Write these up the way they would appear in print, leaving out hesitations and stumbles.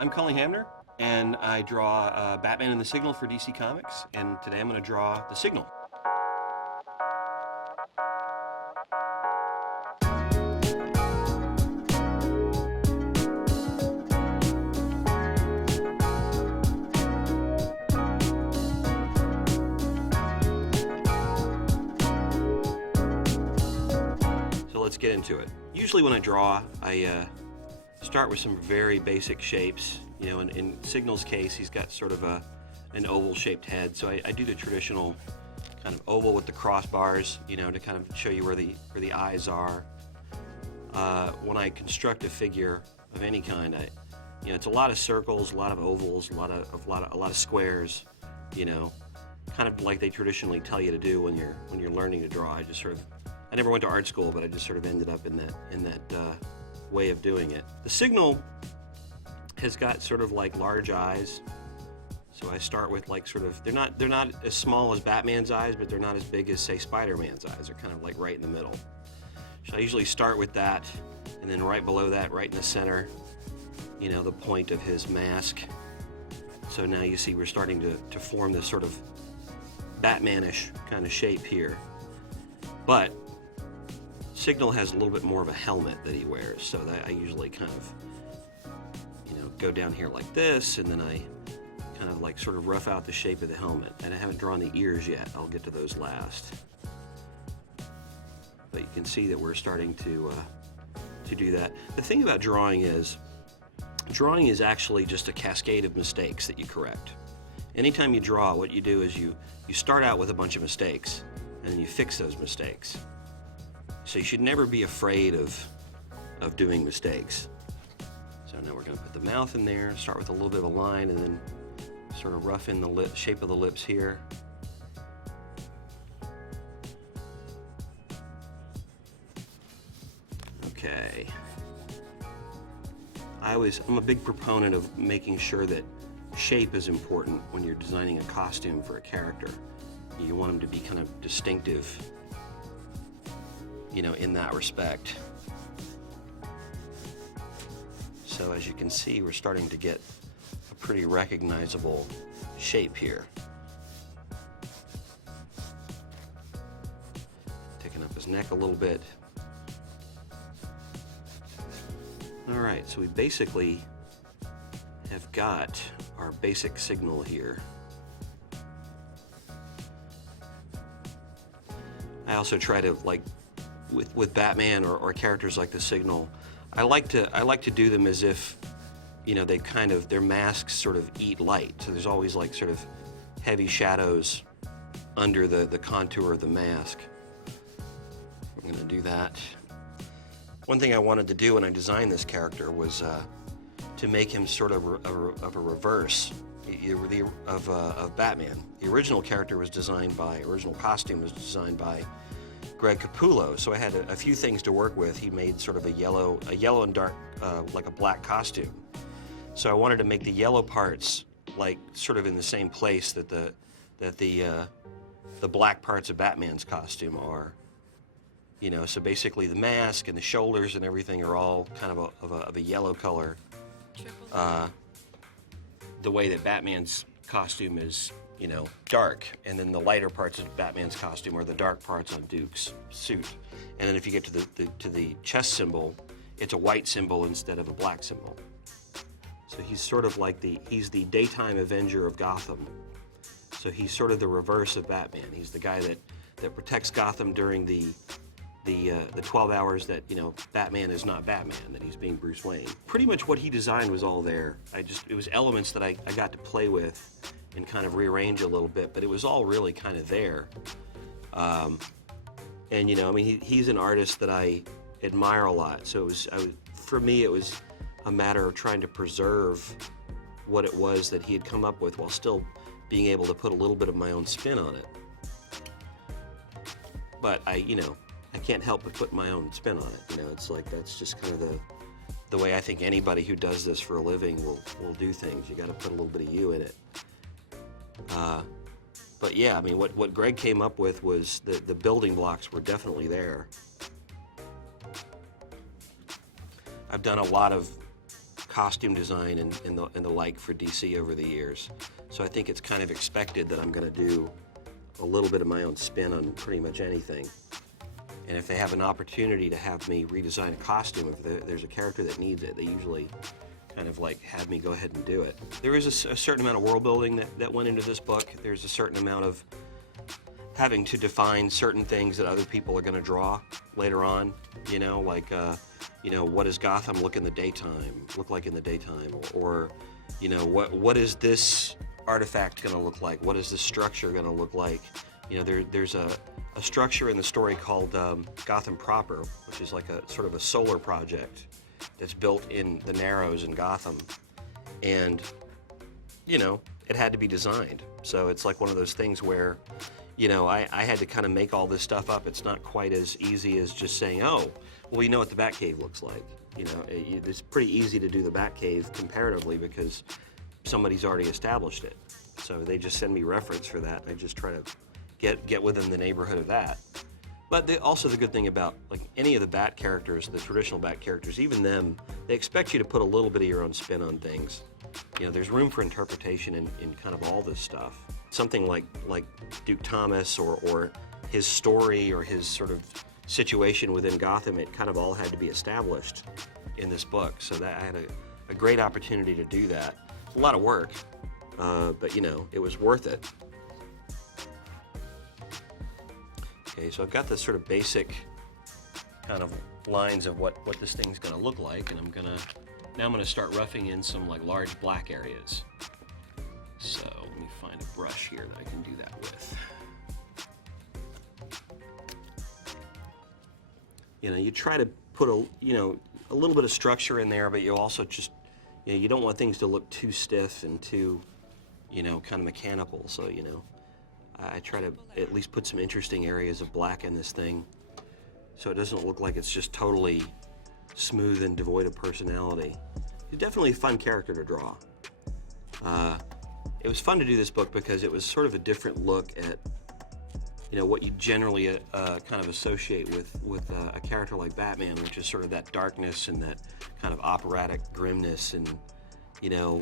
I'm Cully Hamner, and I draw Batman and the Signal for DC Comics, and today I'm going to draw the Signal. So let's get into it. Usually when I draw, I start with some very basic shapes. You know, in Signal's case, he's got sort of an oval-shaped head, so I do the traditional kind of oval with the crossbars, you know, to kind of show you where the eyes are. When I construct a figure of any kind, you know, it's a lot of circles, a lot of ovals, a lot of squares, you know, kind of like they traditionally tell you to do when you're learning to draw. I never went to art school, but I just sort of ended up in that way of doing it. The Signal has got sort of like large eyes, so I start with like sort of, they're not as small as Batman's eyes, but they're not as big as, say, Spider-Man's eyes. They're kind of like right in the middle. So I usually start with that, and then right below that, right in the center, you know, the point of his mask. So now you see we're starting to form this sort of Batman-ish kind of shape here. But Signal has a little bit more of a helmet that he wears, so that I usually kind of, you know, go down here like this, and then I kind of like sort of rough out the shape of the helmet. And I haven't drawn the ears yet. I'll get to those last. But you can see that we're starting to do that. The thing about drawing is actually just a cascade of mistakes that you correct. Anytime you draw, what you do is you start out with a bunch of mistakes, and then you fix those mistakes. So you should never be afraid of doing mistakes. So now we're going to put the mouth in there, start with a little bit of a line, and then sort of rough in the shape of the lips here. Okay. I'm a big proponent of making sure that shape is important when you're designing a costume for a character. You want them to be kind of distinctive, you know, in that respect. So as you can see, we're starting to get a pretty recognizable shape here. Taking up his neck a little bit. All right, so we basically have got our basic Signal here. I also try to, like, with Batman or characters like the Signal, I like to do them as if, you know, their masks sort of eat light. So there's always like sort of heavy shadows under the contour of the mask. I'm gonna do that. One thing I wanted to do when I designed this character was to make him sort of a reverse of Batman. The original original costume was designed by Greg Capullo, so I had a few things to work with. He made sort of a yellow and dark, like a black costume. So I wanted to make the yellow parts like sort of in the same place that the black parts of Batman's costume are. You know, so basically the mask and the shoulders and everything are all kind of a yellow color. The way that Batman's costume is, you know, dark, and then the lighter parts of Batman's costume are the dark parts on Duke's suit. And then if you get to the chest symbol, it's a white symbol instead of a black symbol. So he's sort of like he's the daytime Avenger of Gotham. So he's sort of the reverse of Batman. He's the guy that protects Gotham during the 12 hours that, you know, Batman is not Batman, that he's being Bruce Wayne. Pretty much what he designed was all there. It was elements that I got to play with and kind of rearrange a little bit, but it was all really kind of there. And, you know, I mean, he's an artist that I admire a lot. So for me, it was a matter of trying to preserve what it was that he had come up with while still being able to put a little bit of my own spin on it. But I can't help but put my own spin on it. You know, it's like, that's just kind of the way I think anybody who does this for a living will do things. You got to put a little bit of you in it. But yeah, I mean, what Greg came up with was the building blocks were definitely there. I've done a lot of costume design and the like for DC over the years. So I think it's kind of expected that I'm going to do a little bit of my own spin on pretty much anything. And if they have an opportunity to have me redesign a costume, if there's a character that needs it, they usually kind of like have me go ahead and do it. There is a certain amount of world building that went into this book. There's a certain amount of having to define certain things that other people are going to draw later on, you know, like, you know, what does Gotham look in the daytime, look like in the daytime, or you know, what is this artifact going to look like? What is this structure going to look like? You know, there's a structure in the story called Gotham Proper, which is like a sort of a solar project that's built in the Narrows in Gotham, and you know, it had to be designed. So it's like one of those things where, you know, I had to kind of make all this stuff up. It's not quite as easy as just saying, oh, well, you know what the Batcave looks like. You know, it's pretty easy to do the Batcave comparatively because somebody's already established it. So they just send me reference for that, and I just try to get within the neighborhood of that. But also the good thing about like any of the Bat characters, the traditional Bat characters, even them, they expect you to put a little bit of your own spin on things. You know, there's room for interpretation in kind of all this stuff. Something like Duke Thomas or his story or his sort of situation within Gotham, it kind of all had to be established in this book. So that I had a great opportunity to do that. A lot of work, but you know, it was worth it. Okay, so I've got this sort of basic kind of lines of what this thing's gonna look like, and now I'm gonna start roughing in some like large black areas. So let me find a brush here that I can do that with. You know, you try to put a little bit of structure in there, but you also just, you know, you don't want things to look too stiff and too, you know, kind of mechanical. So, you know, I try to at least put some interesting areas of black in this thing so it doesn't look like it's just totally smooth and devoid of personality. It's definitely a fun character to draw. It was fun to do this book because it was sort of a different look at, you know, what you generally kind of associate with a character like Batman, which is sort of that darkness and that kind of operatic grimness. And you know,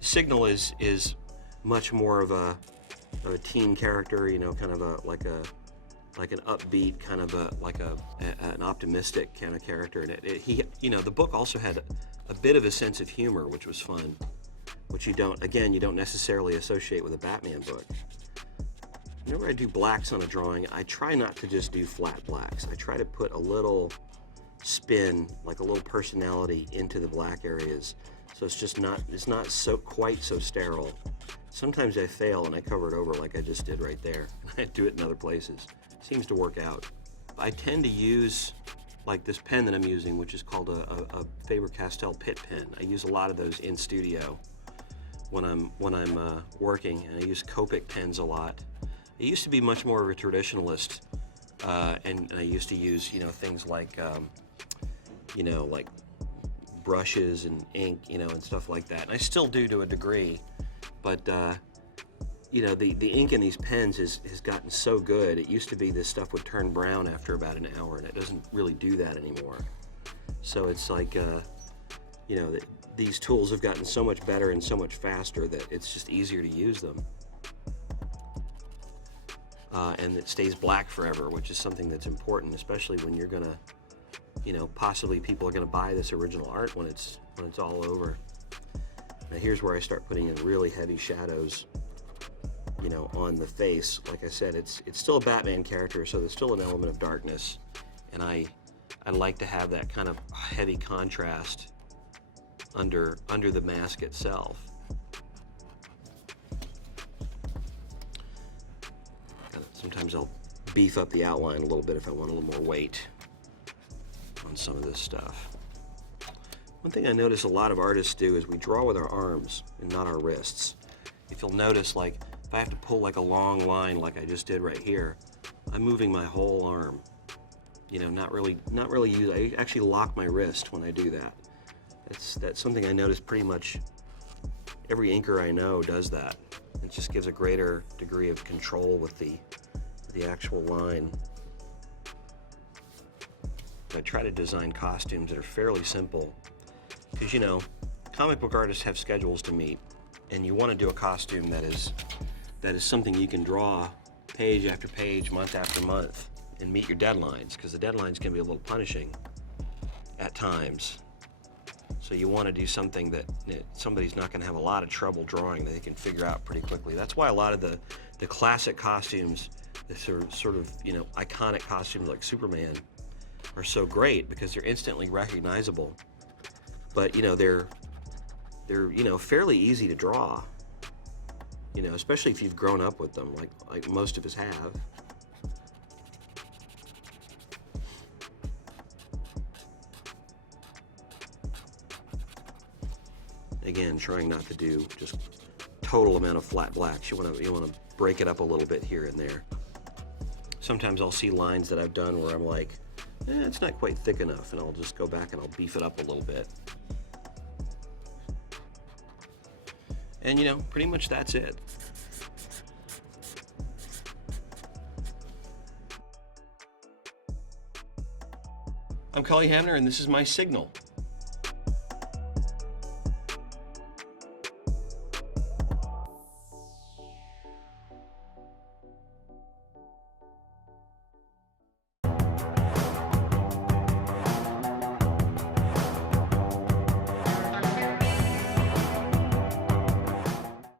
Signal is much more of a teen character, you know, kind of like an upbeat, kind of an optimistic kind of character. And he, you know, the book also had a bit of a sense of humor, which was fun, which you don't necessarily associate with a Batman book. Whenever I do blacks on a drawing, I try not to just do flat blacks. I try to put a little spin, like a little personality into the black areas, so it's not quite so sterile. Sometimes I fail and I cover it over like I just did right there. I do it in other places. It seems to work out. I tend to use like this pen that I'm using, which is called a Faber-Castell Pitt pen. I use a lot of those in studio when I'm working, and I use Copic pens a lot. I used to be much more of a traditionalist, and I used to use, you know, things like, you know, like brushes and ink, you know, and stuff like that. And I still do to a degree, but you know, the ink in these pens has gotten so good. It used to be this stuff would turn brown after about an hour, and it doesn't really do that anymore. So it's like, you know, these tools have gotten so much better and so much faster that it's just easier to use them. And it stays black forever, which is something that's important, especially when you're gonna, you know, possibly people are gonna buy this original art when it's all over. Now here's where I start putting in really heavy shadows, you know, on the face. Like I said, it's still a Batman character, so there's still an element of darkness, and I like to have that kind of heavy contrast under the mask itself. Sometimes I'll beef up the outline a little bit if I want a little more weight on some of this stuff. One thing I notice a lot of artists do is we draw with our arms and not our wrists. If you'll notice, like, if I have to pull like a long line like I just did right here, I'm moving my whole arm. You know, not really use, I actually lock my wrist when I do that. That's something I notice pretty much every inker I know does that. It just gives a greater degree of control with the actual line. I try to design costumes that are fairly simple, because, you know, comic book artists have schedules to meet, and you want to do a costume that is something you can draw page after page, month after month, and meet your deadlines, because the deadlines can be a little punishing at times. So you want to do something that somebody's not going to have a lot of trouble drawing, that they can figure out pretty quickly. That's why a lot of the classic costumes, the sort of iconic costumes like Superman, are so great, because they're instantly recognizable. But they're fairly easy to draw. Especially if you've grown up with them, like most of us have. Again, trying not to do just total amount of flat blacks. You want to break it up a little bit here and there. Sometimes I'll see lines that I've done where I'm like, it's not quite thick enough, and I'll just go back and I'll beef it up a little bit. And pretty much that's it. I'm Cully Hamner, and this is my signal.